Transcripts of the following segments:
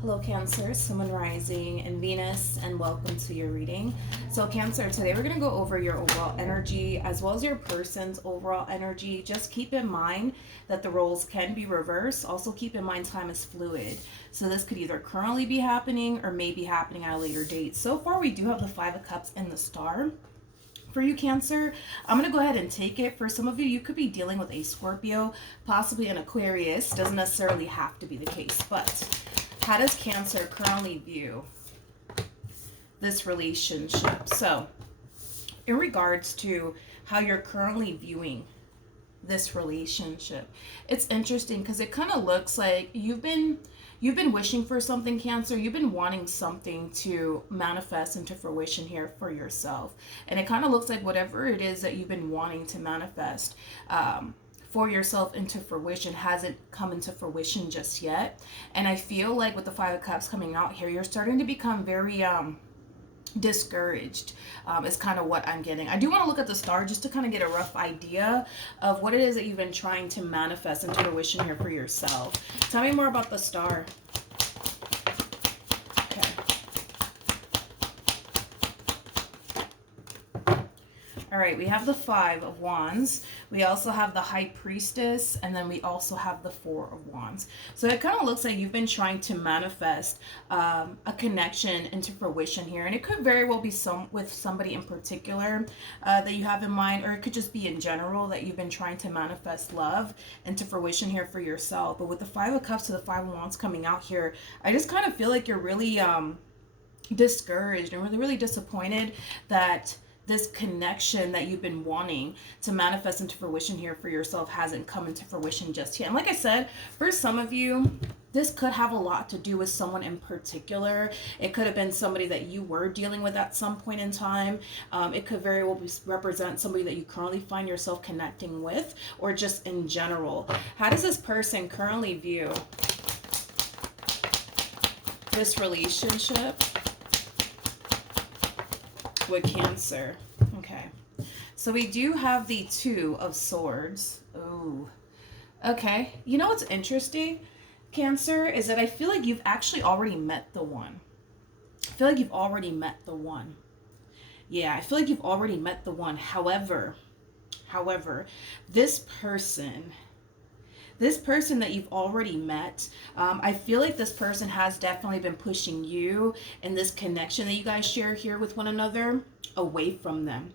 Hello Cancer, Sun, Moon, Rising, and Venus, and welcome to your reading. So Cancer, today we're going to go over your overall energy as well as your person's overall energy. Just keep in mind that the roles can be reversed. Also keep in mind time is fluid. So this could either currently be happening or may be happening at a later date. So far we do have the Five of Cups and the Star. For you Cancer, I'm going to go ahead and take it. For some of you, you could be dealing with a Scorpio, possibly an Aquarius. Doesn't necessarily have to be the case, but how does Cancer currently view this relationship? So, in regards to how you're currently viewing this relationship, it's interesting because it kind of looks like you've been wishing for something, Cancer. You've been wanting something to manifest into fruition here for yourself. And it kind of looks like whatever it is that you've been wanting to manifest for yourself into fruition hasn't come into fruition just yet. And I feel like with the Five of Cups coming out here, you're starting to become very discouraged, is kind of what I'm getting. I do want to look at the Star just to kind of get a rough idea of what it is that you've been trying to manifest into fruition here for yourself. Tell me more about the Star. Okay. All right, we have the Five of Wands. We also have the High Priestess, and then we also have the Four of Wands. So it kind of looks like you've been trying to manifest a connection into fruition here. And it could very well be with somebody in particular that you have in mind, or it could just be in general that you've been trying to manifest love into fruition here for yourself. But with the Five of Cups to the Five of Wands coming out here, I just kind of feel like you're really discouraged and really disappointed that this connection that you've been wanting to manifest into fruition here for yourself hasn't come into fruition just yet. And like I said, for some of you, this could have a lot to do with someone in particular. It could have been somebody that you were dealing with at some point in time. It could very well represent somebody that you currently find yourself connecting with, or just in general. How does this person currently view this relationship with Cancer? Okay, so we do have the Two of Swords. Oh, okay. You know what's interesting, Cancer, is that I feel like you've actually already met the one. I feel like you've already met the one. Yeah, I feel like you've already met the one. However, this person that you've already met, I feel like this person has definitely been pushing you and this connection that you guys share here with one another away from them.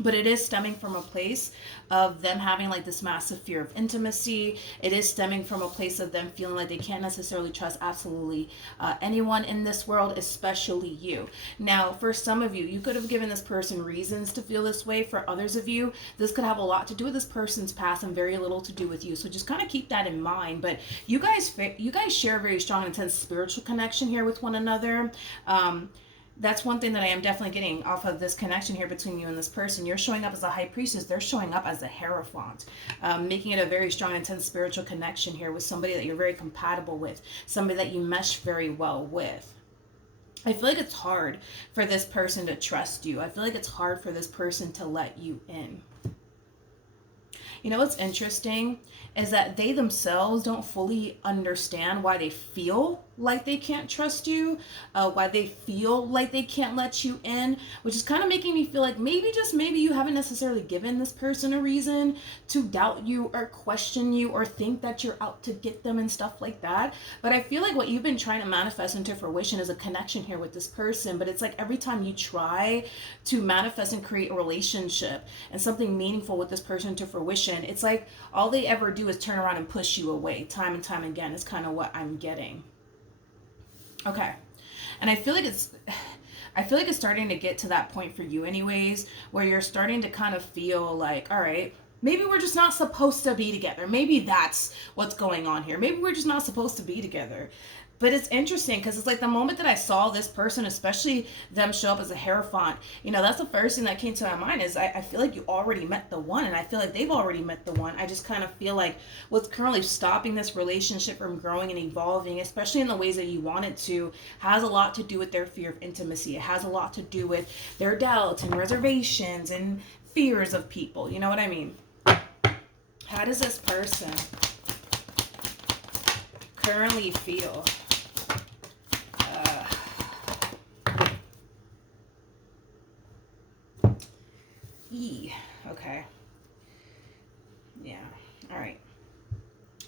But it is stemming from a place of them having like this massive fear of intimacy. It is stemming from a place of them feeling like they can't necessarily trust absolutely anyone in this world, especially you. Now, for some of you, you could have given this person reasons to feel this way. For others of you, this could have a lot to do with this person's past and very little to do with you. So just kind of keep that in mind. But you guys share a very strong, intense spiritual connection here with one another. That's one thing that I am definitely getting off of this connection here between you and this person. You're showing up as a High Priestess. They're showing up as a Hierophant, making it a very strong, intense spiritual connection here with somebody that you're very compatible with, somebody that you mesh very well with. I feel like it's hard for this person to trust you. I feel like it's hard for this person to let you in. You know what's interesting is that they themselves don't fully understand why they feel like they can't trust you, why they feel like they can't let you in, which is kind of making me feel like maybe, just maybe, you haven't necessarily given this person a reason to doubt you or question you or think that you're out to get them and stuff like that. But I feel like what you've been trying to manifest into fruition is a connection here with this person. But it's like every time you try to manifest and create a relationship and something meaningful with this person to fruition, it's like all they ever do is turn around and push you away time and time again, is kind of what I'm getting. Okay. And I feel like it's starting to get to that point for you anyways, where you're starting to kind of feel like, all right, maybe we're just not supposed to be together. Maybe that's what's going on here. Maybe we're just not supposed to be together. But it's interesting because it's like the moment that I saw this person, especially them show up as a Hierophant, you know, that's the first thing that came to my mind is I feel like you already met the one, and I feel like they've already met the one. I just kind of feel like what's currently stopping this relationship from growing and evolving, especially in the ways that you want it to, has a lot to do with their fear of intimacy. It has a lot to do with their doubts and reservations and fears of people. You know what I mean? How does this person currently feel Okay. Yeah. All right.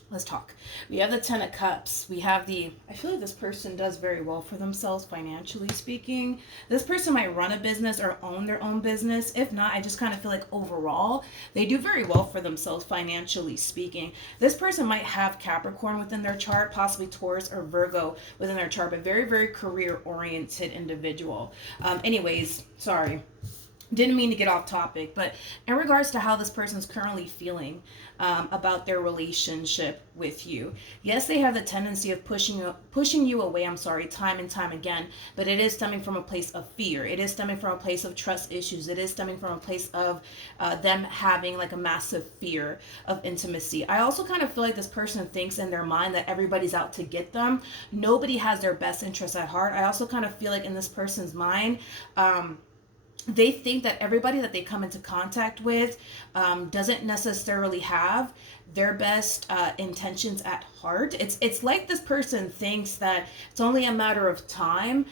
Let's talk. We have the Ten of Cups. We have I feel like this person does very well for themselves financially speaking. This person might run a business or own their own business. If not, I just kind of feel like overall, they do very well for themselves financially speaking. This person might have Capricorn within their chart, possibly Taurus or Virgo within their chart, but very, very career-oriented individual. Anyways, sorry. Didn't mean to get off topic, but in regards to how this person's currently feeling about their relationship with you, yes, they have the tendency of pushing you away, time and time again, but it is stemming from a place of fear. It is stemming from a place of trust issues. It is stemming from a place of them having like a massive fear of intimacy. I also kind of feel like this person thinks in their mind that everybody's out to get them. Nobody has their best interests at heart. I also kind of feel like in this person's mind, they think that everybody that they come into contact with doesn't necessarily have their best intentions at heart. It's like this person thinks that it's only a matter of time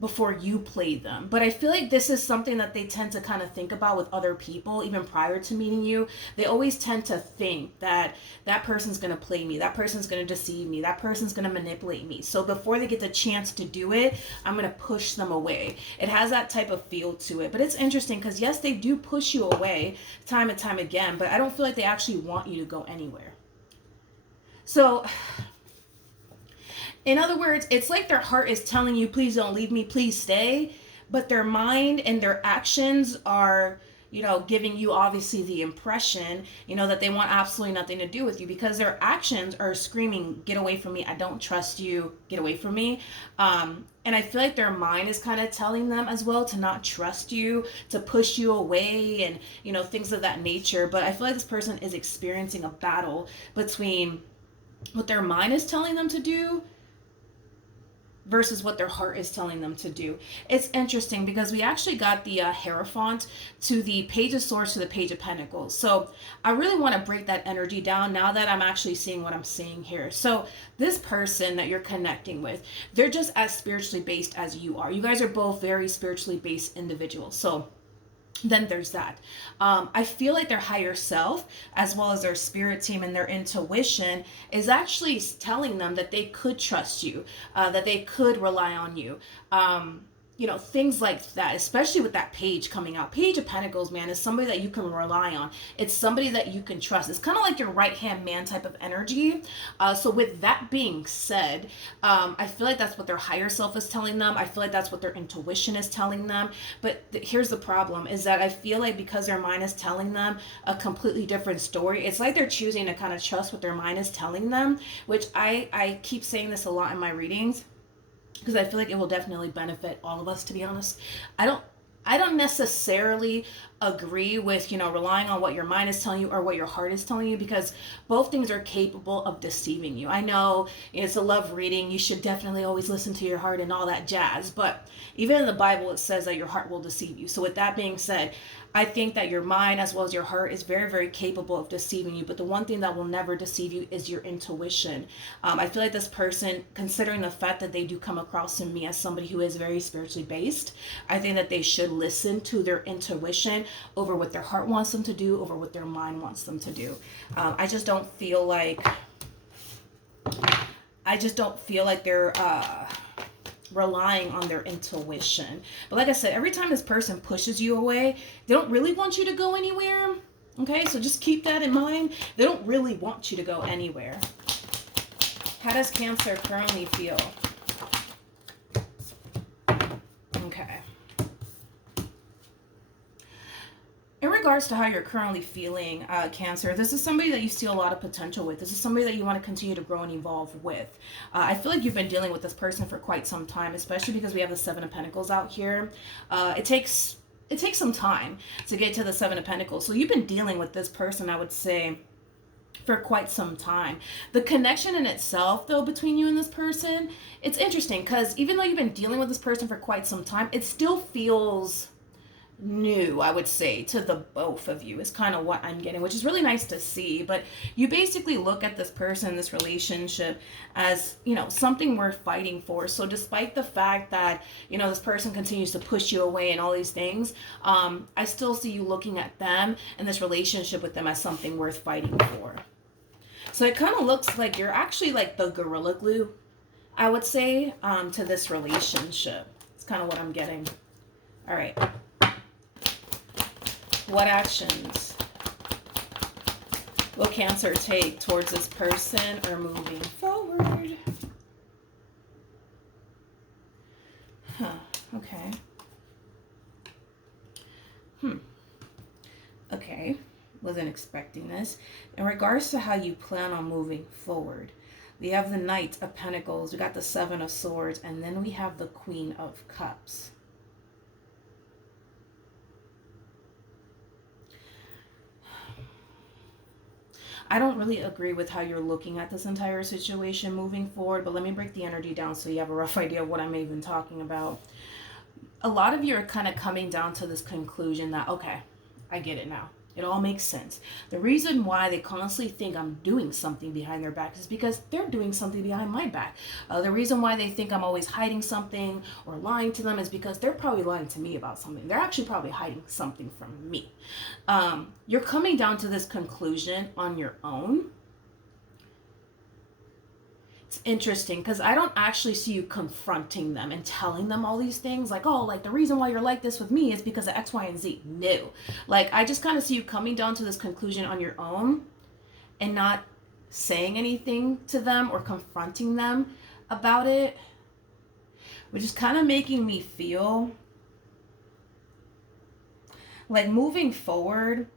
before you play them. But I feel like this is something that they tend to kind of think about with other people, even prior to meeting you. They always tend to think that that person's going to play me, that person's going to deceive me, that person's going to manipulate me. So before they get the chance to do it, I'm going to push them away. It has that type of feel to it. But it's interesting because yes, they do push you away time and time again, but I don't feel like they actually want you to go anywhere. So in other words, it's like their heart is telling you, please don't leave me, please stay. But their mind and their actions are, giving you obviously the impression, that they want absolutely nothing to do with you, because their actions are screaming, get away from me. I don't trust you. Get away from me. And I feel like their mind is kind of telling them as well to not trust you, to push you away and, things of that nature. But I feel like this person is experiencing a battle between what their mind is telling them to do versus what their heart is telling them to do. It's interesting because we actually got the Hierophant to the Page of Swords to the Page of Pentacles. So I really want to break that energy down now that I'm actually seeing what I'm seeing here. So this person that you're connecting with, they're just as spiritually based as you are. You guys are both very spiritually based individuals. So then there's that. I feel like their higher self, as well as their spirit team and their intuition, is actually telling them that they could trust you, that they could rely on you. Things like that, especially with that page coming out. Page of Pentacles, man, is somebody that you can rely on. It's somebody that you can trust. It's kind of like your right-hand man type of energy. So with that being said, I feel like that's what their higher self is telling them. I feel like that's what their intuition is telling them. But here's the problem, is that I feel like because their mind is telling them a completely different story, it's like they're choosing to kind of trust what their mind is telling them, which I keep saying this a lot in my readings, because I feel like it will definitely benefit all of us, to be honest. I don't necessarily agree with, relying on what your mind is telling you or what your heart is telling you, because both things are capable of deceiving you. I know it's a love reading. You should definitely always listen to your heart and all that jazz. But even in the Bible, it says that your heart will deceive you. So with that being said, I think that your mind as well as your heart is very, very capable of deceiving you. But the one thing that will never deceive you is your intuition. I feel like this person, considering the fact that they do come across to me as somebody who is very spiritually based, I think that they should listen to their intuition over what their heart wants them to do, over what their mind wants them to do. I just don't feel like they're relying on their intuition. But like I said, every time this person pushes you away, they don't really want you to go anywhere. Okay, so just keep that in mind. They don't really want you to go anywhere. How does Cancer currently feel? Okay. In regards to how you're currently feeling, Cancer, this is somebody that you see a lot of potential with. This is somebody that you want to continue to grow and evolve with. I feel like you've been dealing with this person for quite some time, especially because we have the Seven of Pentacles out here. It takes some time to get to the Seven of Pentacles. So you've been dealing with this person, I would say, for quite some time. The connection in itself, though, between you and this person, it's interesting because even though you've been dealing with this person for quite some time, it still feels new, I would say, to the both of you is kind of what I'm getting, which is really nice to see. But you basically look at this person, this relationship, as, you know, something worth fighting for. So despite the fact that, you know, this person continues to push you away and all these things, I still see you looking at them and this relationship with them as something worth fighting for. So it kind of looks like you're actually like the gorilla glue, I would say, to this relationship. It's kind of what I'm getting. All right. What actions will Cancer take towards this person or moving forward? Okay. Okay. Wasn't expecting this. In regards to how you plan on moving forward, we have the Knight of Pentacles, we got the Seven of Swords, and then we have the Queen of Cups. I don't really agree with how you're looking at this entire situation moving forward, but let me break the energy down so you have a rough idea of what I'm even talking about. A lot of you are kind of coming down to this conclusion that, okay, I get it now. It all makes sense. The reason why they constantly think I'm doing something behind their back is because they're doing something behind my back. The reason why they think I'm always hiding something or lying to them is because they're probably lying to me about something. They're actually probably hiding something from me. You're coming down to this conclusion on your own. It's interesting because I don't actually see you confronting them and telling them all these things like, oh, like the reason why you're like this with me is because of X, Y, and Z. No. Like I just kind of see you coming down to this conclusion on your own and not saying anything to them or confronting them about it, which is kind of making me feel like moving forward,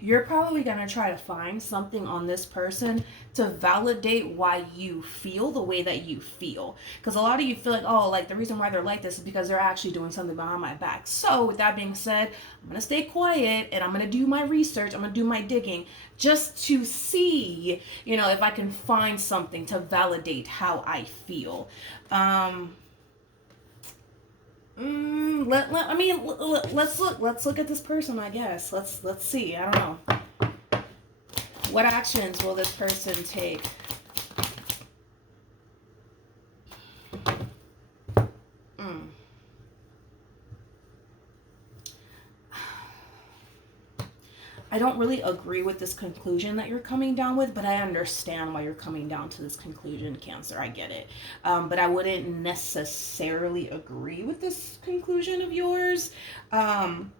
you're probably going to try to find something on this person to validate why you feel the way that you feel. Because a lot of you feel like, oh, like the reason why they're like this is because they're actually doing something behind my back. So with that being said, I'm going to stay quiet and I'm going to do my research. I'm going to do my digging just to see, you know, if I can find something to validate how I feel. Let's look at this person, I guess. Let's see. I don't know. What actions will this person take? I don't really agree with this conclusion that you're coming down with, but I understand why you're coming down to this conclusion, Cancer. I get it. But I wouldn't necessarily agree with this conclusion of yours. And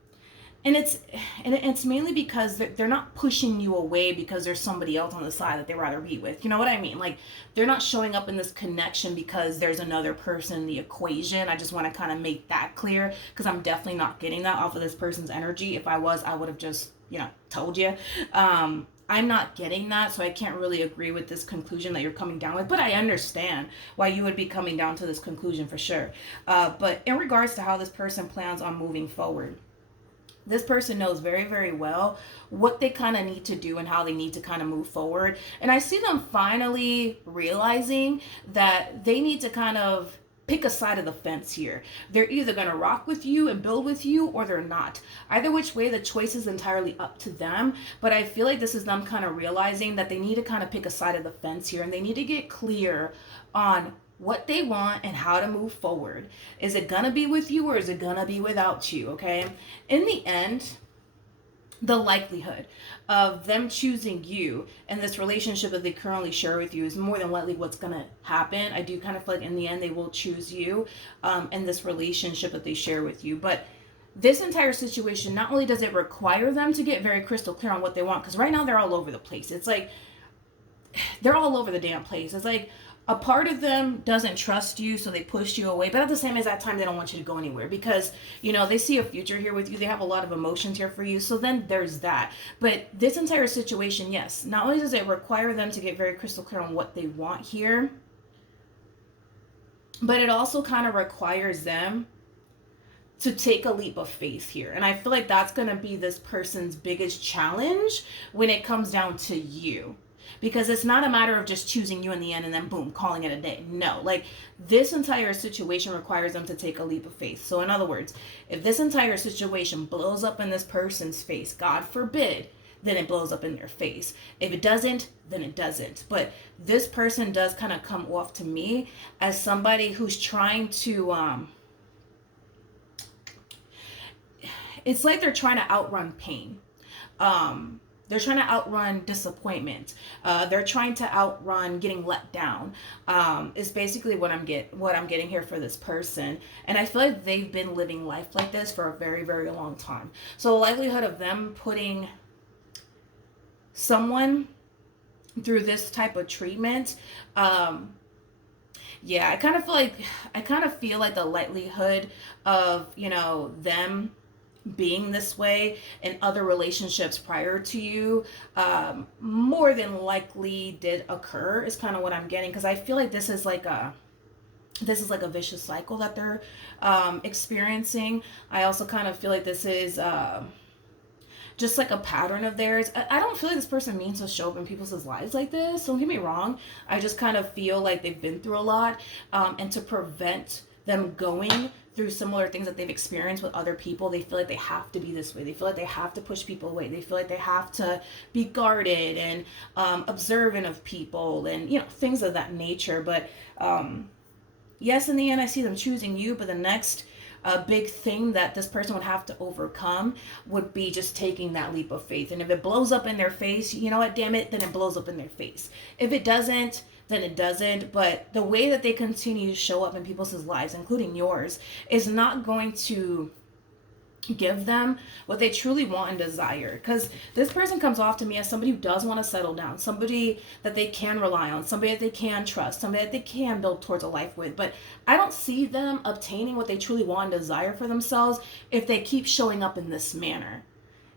it's mainly because they're not pushing you away because there's somebody else on the side that they'd rather be with. You know what I mean? Like, they're not showing up in this connection because there's another person in the equation. I just want to kind of make that clear because I'm definitely not getting that off of this person's energy. If I was, I would have just, you know, told you. I'm not getting that, so I can't really agree with this conclusion that you're coming down with, but I understand why you would be coming down to this conclusion for sure. But in regards to how this person plans on moving forward, this person knows very, very well what they kind of need to do and how they need to kind of move forward. And I see them finally realizing that they need to kind of pick a side of the fence here. They're either going to rock with you and build with you or they're not. Either which way, the choice is entirely up to them. But I feel like this is them kind of realizing that they need to kind of pick a side of the fence here and they need to get clear on what they want and how to move forward. Is it gonna be with you or is it gonna be without you? Okay, in the end, the likelihood of them choosing you and this relationship that they currently share with you is more than likely what's gonna happen. I do kind of feel like in the end they will choose you in this relationship that they share with you. But this entire situation, not only does it require them to get very crystal clear on what they want, because right now they're all over the place. It's like they're all over the damn place. It's like a part of them doesn't trust you, so they push you away. But at the same exact time, they don't want you to go anywhere because, you know, they see a future here with you. They have a lot of emotions here for you. So then there's that. But this entire situation, yes, not only does it require them to get very crystal clear on what they want here, but it also kind of requires them to take a leap of faith here. And I feel like that's going to be this person's biggest challenge when it comes down to you. because it's not a matter of just choosing you in the end and then boom, calling it a day. No, like this entire situation requires them to take a leap of faith. So in other words, if this entire situation blows up in this person's face, God forbid, then it blows up in their face. If it doesn't, then it doesn't. But this person does kind of come off to me as somebody who's trying to it's like they're trying to outrun pain. They're trying to outrun disappointment. They're trying to outrun getting let down. Is basically what I'm getting here for this person. And I feel like they've been living life like this for a very, very long time. So the likelihood of them putting someone through this type of treatment, yeah, I kind of feel like the likelihood of, them being this way in other relationships prior to you, more than likely did occur, is kind of what I'm getting, because I feel like this is like a vicious cycle that they're experiencing. I also kind of feel like this is just like a pattern of theirs. I don't feel like this person means to show up in people's lives like this. Don't get me wrong. I just kind of feel like they've been through a lot, and to prevent them going through similar things that they've experienced with other people, they feel like they have to be this way. They feel like they have to push people away. They feel like they have to be guarded and observant of people and, things of that nature. But yes, in the end, I see them choosing you, but the next big thing that this person would have to overcome would be just taking that leap of faith. And if it blows up in their face, you know what, damn it, then it blows up in their face. If it doesn't, then it doesn't. But the way that they continue to show up in people's lives, including yours, is not going to give them what they truly want and desire. Because this person comes off to me as somebody who does want to settle down, somebody that they can rely on, somebody that they can trust, somebody that they can build towards a life with. But I don't see them obtaining what they truly want and desire for themselves if they keep showing up in this manner.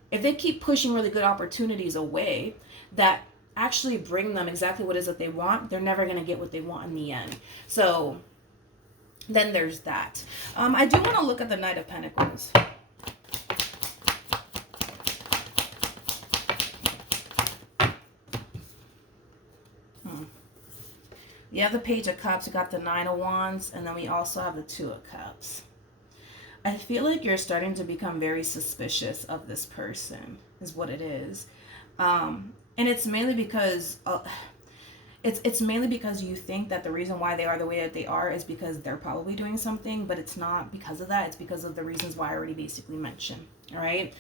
If they keep pushing really good opportunities away that actually bring them exactly what it is that they want, they're never going to get what they want in the end. So then there's that. I do want to look at the Knight of Pentacles. You have the Page of Cups, you got the Nine of Wands, and then we also have the Two of Cups. I feel like you're starting to become very suspicious of this person, is what it is. And it's mainly because it's mainly because you think that the reason why they are the way that they are is because they're probably doing something, but it's not because of that. It's because of the reasons why I already basically mentioned. All right.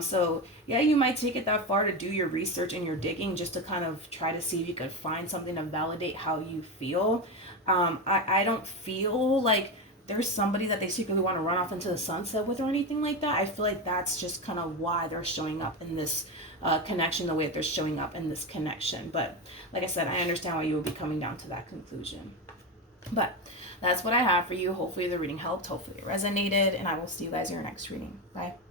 So yeah, you might take it that far to do your research and your digging just to kind of try to see if you could find something to validate how you feel. I don't feel like there's somebody that they secretly want to run off into the sunset with or anything like that. I feel like that's just kind of why they're showing up in this connection the way that they're showing up in this connection. But like I said, I understand why you would be coming down to that conclusion. But that's what I have for you. Hopefully the reading helped. Hopefully it resonated. And I will see you guys in your next reading. Bye.